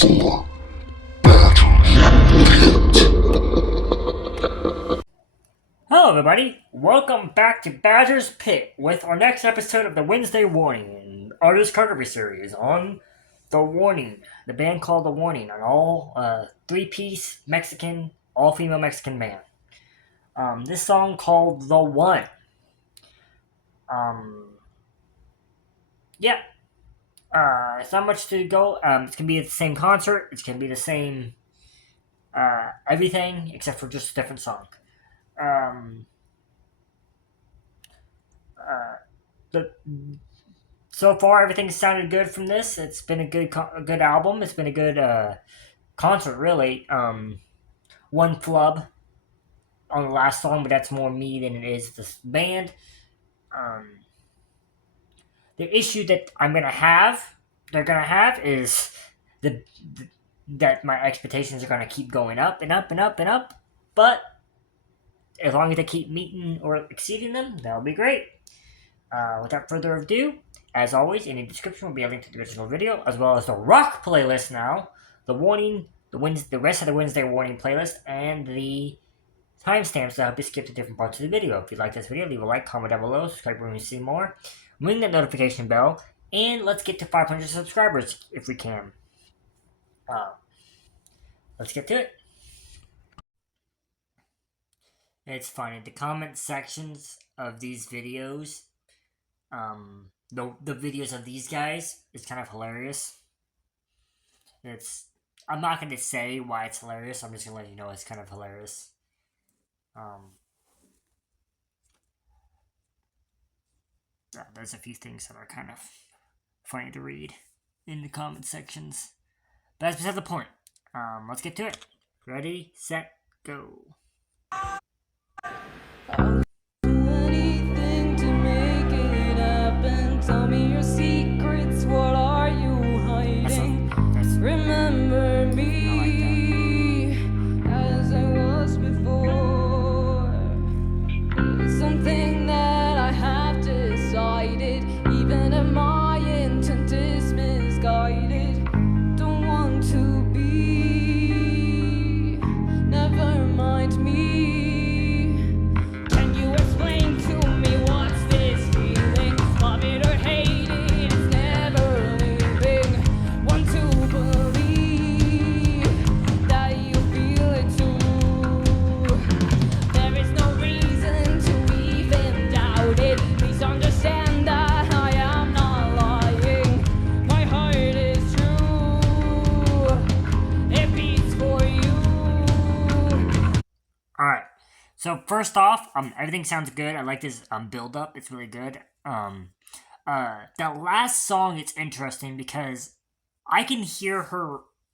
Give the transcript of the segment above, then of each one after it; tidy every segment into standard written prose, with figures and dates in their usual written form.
for Badger's Pit. Hello everybody, welcome back to Badger's Pit with our next episode of the Wednesday Warning, our discography series on The Warning, the band called The Warning, an all three-piece Mexican, all-female Mexican band. This song called The One. Yeah, it's not much to go. It's gonna be the same concert, it's gonna be the same everything except for just a different song. The So far everything sounded good from this. It's been a good album. It's been a good concert, really. One flub on the last song, but that's more me than it is this band. The issue that they're gonna have, is that my expectations are gonna keep going up and up and up and up. But as long as they keep meeting or exceeding them, that'll be great. Without further ado, as always, in the description will be a link to the original video, as well as the rock playlist now, the warning, the rest of the Wednesday Warning playlist, and the timestamps that help you skip to different parts of the video. If you like this video, leave a like, comment down below, subscribe when you see more, ring that notification bell, and let's get to 500 subscribers if we can. Let's get to it. It's funny, the comment sections of these videos, the videos of these guys is kind of hilarious. I'm not going to say why it's hilarious. I'm just going to let you know it's kind of hilarious. There's a few things that are kind of funny to read in the comment sections. But that's beside the point. Let's get to it. Ready, set, go. Anything to make it happen. Tell me your secrets. What are you hiding? Remember me as I was before. It's something that I have decided, even if my intent is misguided. Don't want to be. Never mind me. So first off, everything sounds good. I like this build up. It's really good. The last song, it's interesting because I can hear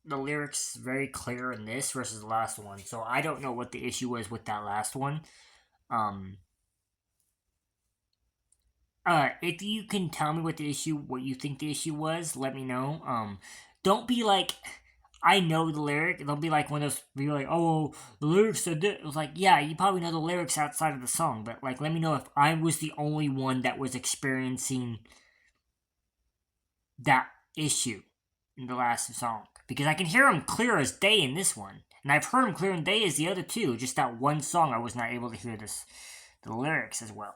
the lyrics very clear in this versus the last one. So I don't know what the issue was with that last one. If you can tell me what you think the issue was, let me know. Don't be like, I know the lyric. They'll be like one of those people like, oh, the lyrics said that. It was like, yeah, you probably know the lyrics outside of the song, but like, let me know if I was the only one that was experiencing that issue in the last song, because I can hear them clear as day in this one, and I've heard them clear as day as the other two. Just that one song, I was not able to hear the lyrics as well.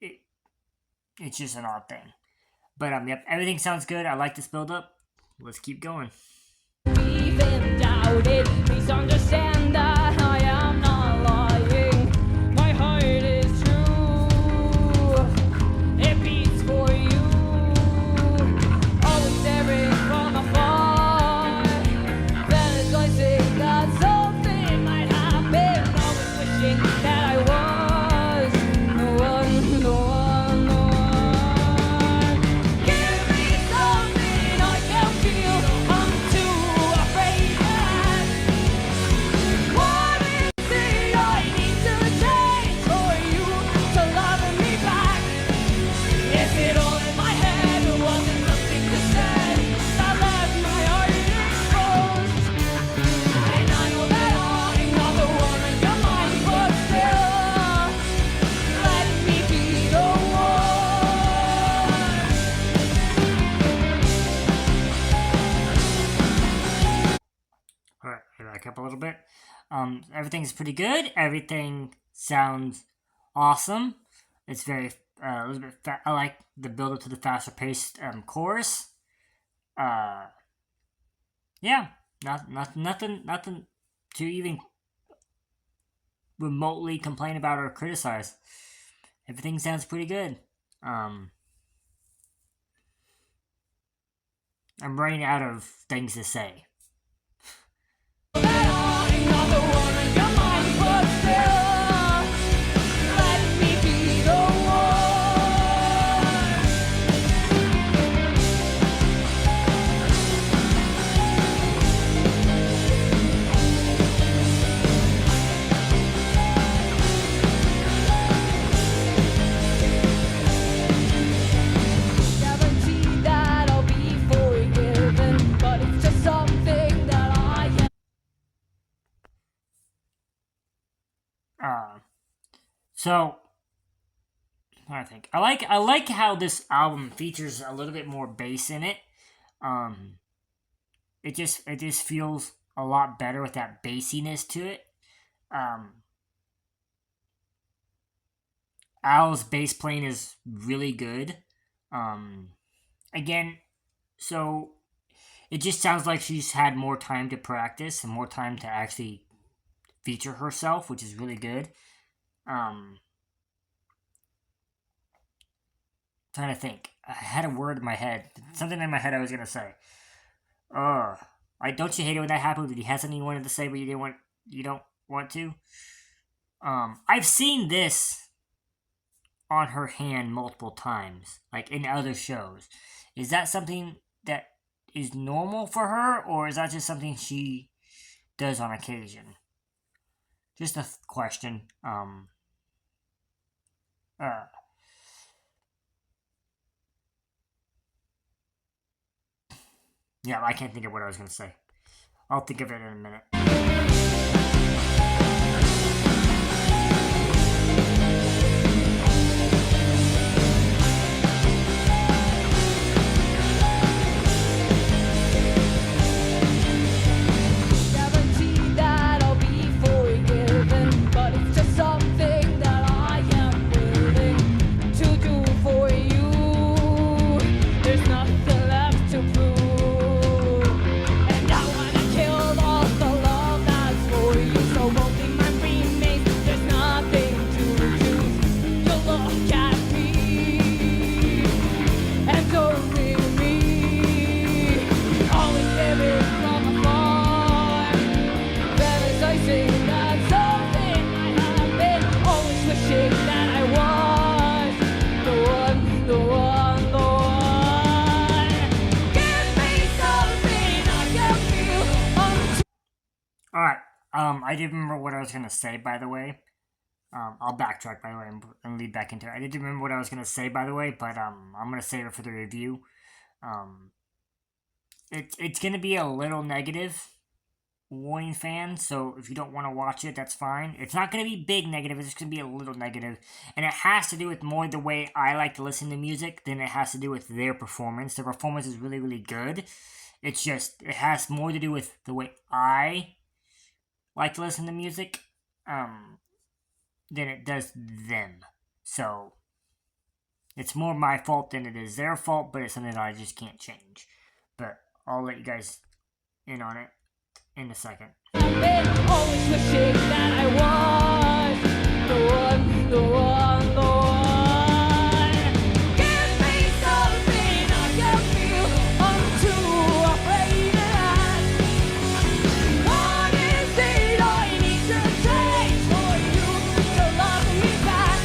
It's just an odd thing. But yep, everything sounds good. I like this build up. Let's keep going. Even doubted, please understand that I am not lying. My heart is true. It beats for you. Always staring from afar. Fantasizing that something might happen. Always wishing that I was the one, the one. Whoa! Everything's pretty good. Everything sounds awesome. It's very a little bit. I like the build up to the faster paced chorus. Uh, yeah, nothing to even remotely complain about or criticize. Everything sounds pretty good. I'm running out of things to say. So I think I like how this album features a little bit more bass in it. It just feels a lot better with that bassiness to it. Al's bass playing is really good. Again, so it just sounds like she's had more time to practice and more time to actually feature herself, which is really good. Trying to think. I had a word in my head. Something in my head I was gonna say. Don't you hate it when that happens? Did you have something you wanted to say but you don't want to? I've seen this on her hand multiple times, like in other shows. Is that something that is normal for her, or is that just something she does on occasion? Just a question. Yeah, I can't think of what I was gonna say. I'll think of it in a minute. I did remember what I was gonna say, by the way. I'll backtrack, by the way, and lead back into it. I did remember what I was gonna say, by the way, but I'm gonna save it for the review. It's gonna be a little negative, warning fans. So if you don't want to watch it, that's fine. It's not gonna be big negative. It's just gonna be a little negative, and it has to do with more the way I like to listen to music than it has to do with their performance. Their performance is really, really good. It's just it has more to do with the way I like to listen to music than it does them. So it's more my fault than it is their fault, but it's something that I just can't change. But I'll let you guys in on it in a second. I've been always wishing that I was the one, the one, the one. Give me something I can feel. I'm too afraid to ask. What is it I need to take for you to love me back?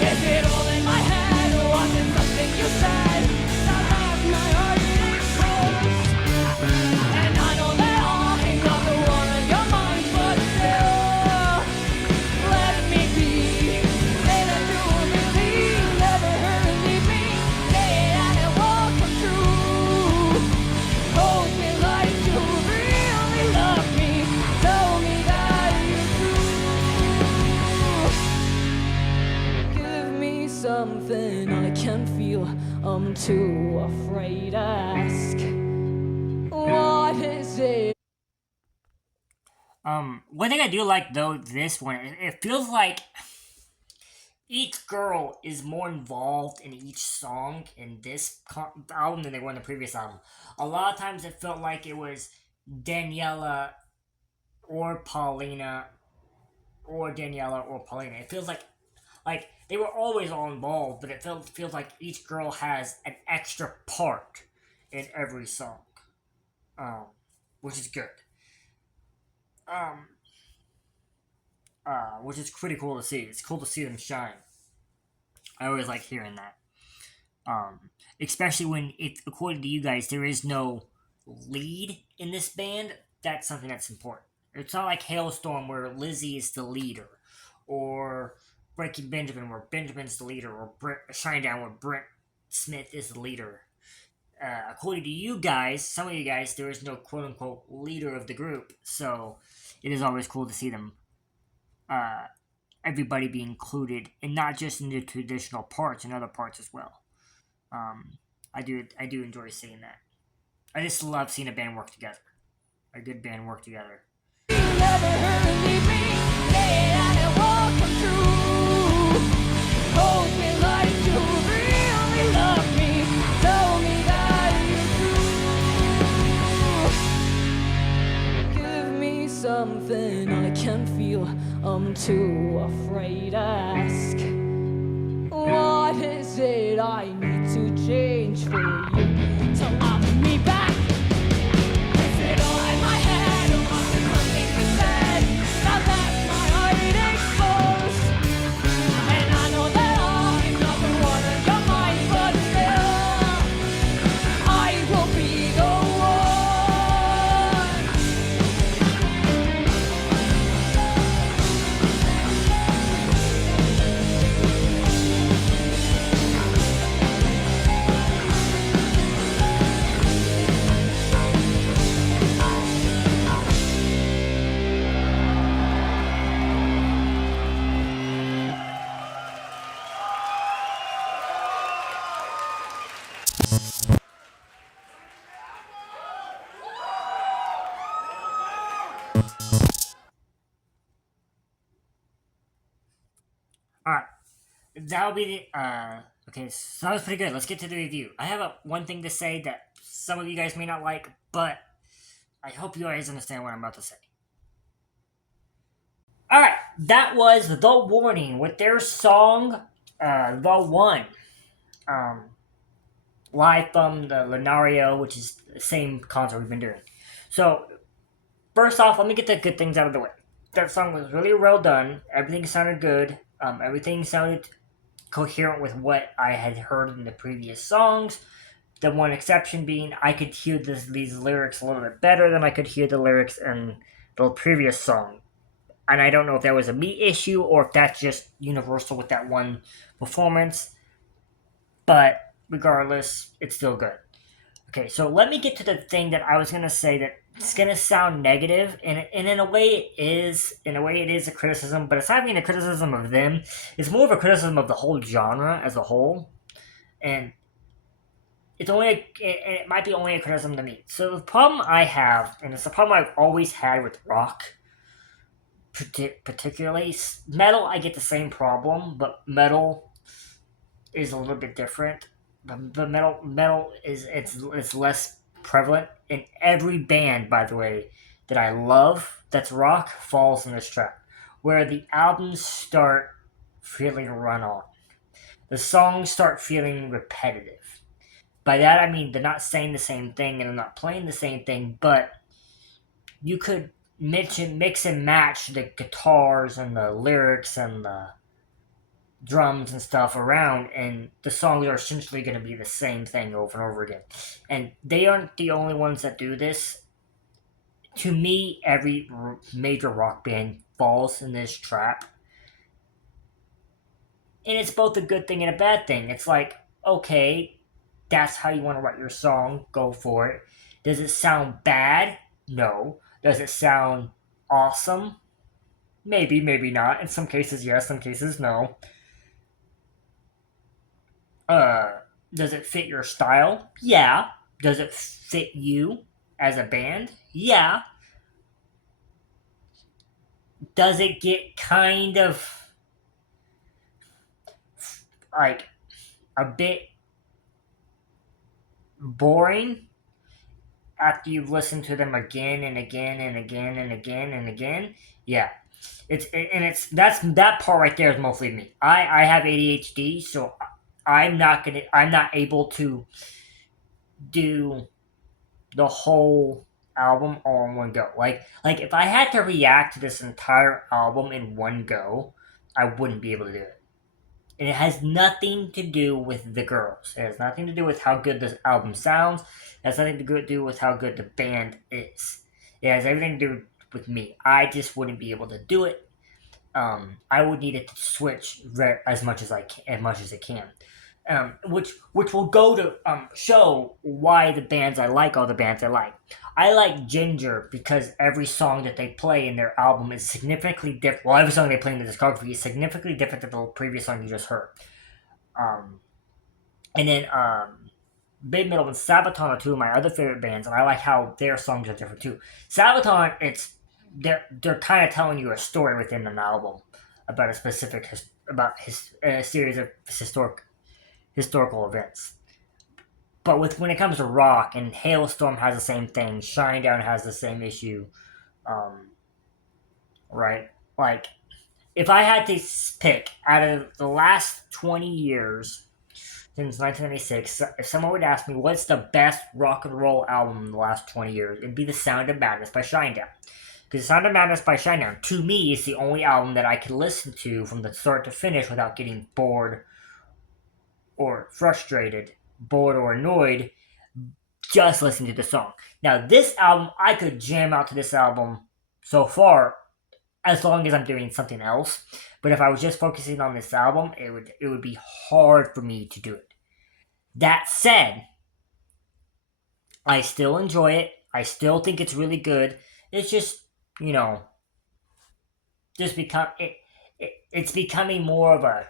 Is it all in my head, or was it something you said that left my heart exposed? And I know that I'm not the one on your mind, but still, let me be. Say that you will believe, never hurt and leave me. Say that it won't come true. Hold me like you really love me. Tell me that you do. Give me something I can feel. I'm too afraid to ask. What is it? One thing I do like though this one, it feels like each girl is more involved in each song in this album than they were in the previous album. A lot of times it felt like it was Daniela or Paulina or Daniela or Paulina. It feels like they were always all involved, but it feels like each girl has an extra part in every song, um, which is good. Um, which is pretty cool to see. It's cool to see them shine. I always like hearing that. Especially when it, according to you guys, there is no lead in this band. That's something that's important. It's not like Hailstorm where Lizzie is the leader, or Breaking Benjamin where Benjamin's the leader, or Shinedown where Brent Smith is the leader. According to you guys, some of you guys, there is no quote unquote leader of the group. So it is always cool to see them, uh, everybody be included, and not just in the traditional parts and other parts as well. Um, I do enjoy seeing that. I just love seeing a band work together. A good band work together. Never heard me say that it won't come true. Hold me like you really love me. Tell me that you do. Give me something I can feel. I'm too afraid to ask. What is it I need to change for you to love me back? Is it all in my head, or was it something you said that left my heart exposed? And I know that I'm not the one on your mind, but still, I will be the one. All right, that'll be the. Okay, so that was pretty good. Let's get to the review. I have one thing to say that some of you guys may not like, but I hope you guys understand what I'm about to say. All right, that was The Warning with their song, The One. Um, Live from the Lunario, which is the same concert we've been doing. So, first off, let me get the good things out of the way. That song was really well done. Everything sounded good. Everything sounded coherent with what I had heard in the previous songs. The one exception being I could hear these lyrics a little bit better than I could hear the lyrics in the previous song. And I don't know if that was a me issue or if that's just universal with that one performance. But regardless, it's still good. Okay, so let me get to the thing that I was gonna say that it's gonna sound negative, and in a way it is. In a way, it is a criticism, but it's not even a criticism of them. It's more of a criticism of the whole genre as a whole, and it might be only a criticism to me. So the problem I have, and it's the problem I've always had with rock, particularly metal, I get the same problem, but metal is a little bit different. But metal is it's less prevalent in every band. By the way, that I love that's rock falls in this trap, where the albums start feeling run on. The songs start feeling repetitive. By that I mean they're not saying the same thing and they're not playing the same thing, but you could mix and match the guitars and the lyrics and the drums and stuff around, and the songs are essentially going to be the same thing over and over again. And they aren't the only ones that do this. To me, every major rock band falls in this trap. And it's both a good thing and a bad thing. It's like, okay, that's how you want to write your song, go for it. Does it sound bad? No. Does it sound awesome? Maybe, maybe not. In some cases, yes, some cases, no. Uh, does it fit your style? Yeah. Does it fit you as a band? Yeah. does it get kind of like a bit boring after you've listened to them again and again and again and again and again? Yeah, it's that part right there is mostly me. I have ADHD, so I'm not able to do the whole album all in one go. Like if I had to react to this entire album in one go, I wouldn't be able to do it. And it has nothing to do with the girls. It has nothing to do with how good this album sounds. It has nothing to do with how good the band is. It has everything to do with me. I just wouldn't be able to do it. I would need it to switch as much as as much as it can. Which will go to show why the bands I like are the bands I like. I like Ginger because every song that they play in their album is significantly different. Well, every song they play in the discography is significantly different than the previous song you just heard. Um, and then Big Middle and Sabaton are two of my other favorite bands, and I like how their songs are different too. Sabaton, they're kind of telling you a story within an album about a specific a series of historical events. But when it comes to rock, and Hailstorm has the same thing, Shinedown has the same issue, um, right? Like, if I had to pick out of the last 20 years since 1996, if someone would ask me what's the best rock and roll album in the last 20 years, it'd be The Sound of Madness by Shinedown. Because The Sound of Madness by Shinedown, to me, is the only album that I can listen to from the start to finish without getting bored or frustrated, bored or annoyed, just listening to the song. Now, this album, I could jam out to this album so far as long as I'm doing something else. But if I was just focusing on this album, it would be hard for me to do it. That said, I still enjoy it. I still think it's really good. It's just, you know, just it's becoming more of a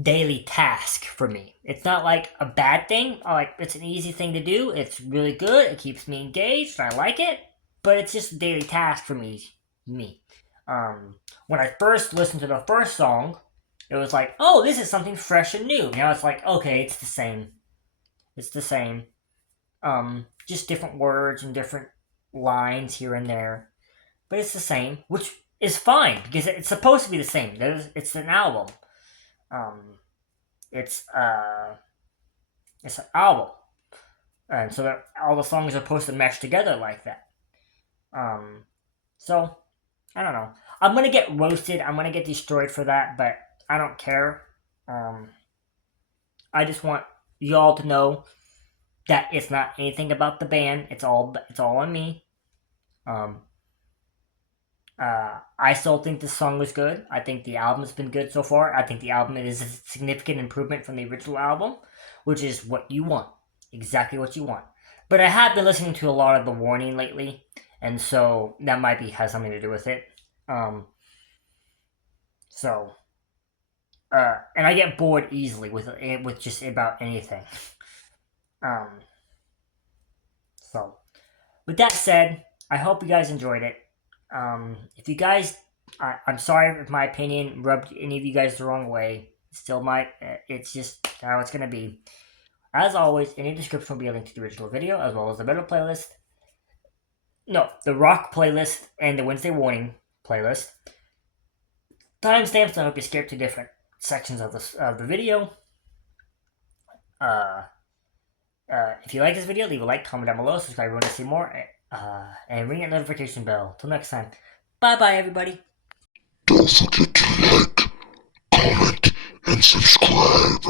daily task for me. It's not like a bad thing. Like, it's an easy thing to do. It's really good. It keeps me engaged. I like it. But it's just a daily task for me. When I first listened to the first song, it was like, oh, this is something fresh and new. Now it's like, okay, it's the same. It's the same. Just different words and different lines here and there. But it's the same, which is fine because it's supposed to be the same. It's an album. Um, it's it's an album, and so that all the songs are supposed to mesh together like that. Um, so I don't know. I'm gonna get roasted. I'm gonna get destroyed for that, but I don't care. Um, I just want y'all to know that it's not anything about the band. It's all on me. Um, I still think this song was good. I think the album's been good so far. I think the album is a significant improvement from the original album, which is what you want. Exactly what you want. But I have been listening to a lot of The Warning lately, and so that might be has something to do with it. Um, so, and I get bored easily with just about anything. Um, so, with that said, I hope you guys enjoyed it. If you guys, I'm sorry if my opinion rubbed any of you guys the wrong way. Still might. It's just how it's gonna be. As always, in the description will be a link to the original video as well as the metal playlist. No, the rock playlist and the Wednesday Warning playlist. Timestamps. I hope you skip to different sections of the video. Uh, if you like this video, leave a like, comment down below, subscribe if you want to see more, and ring that notification bell. Till next time. Bye bye, everybody. Don't forget to like, comment, and subscribe.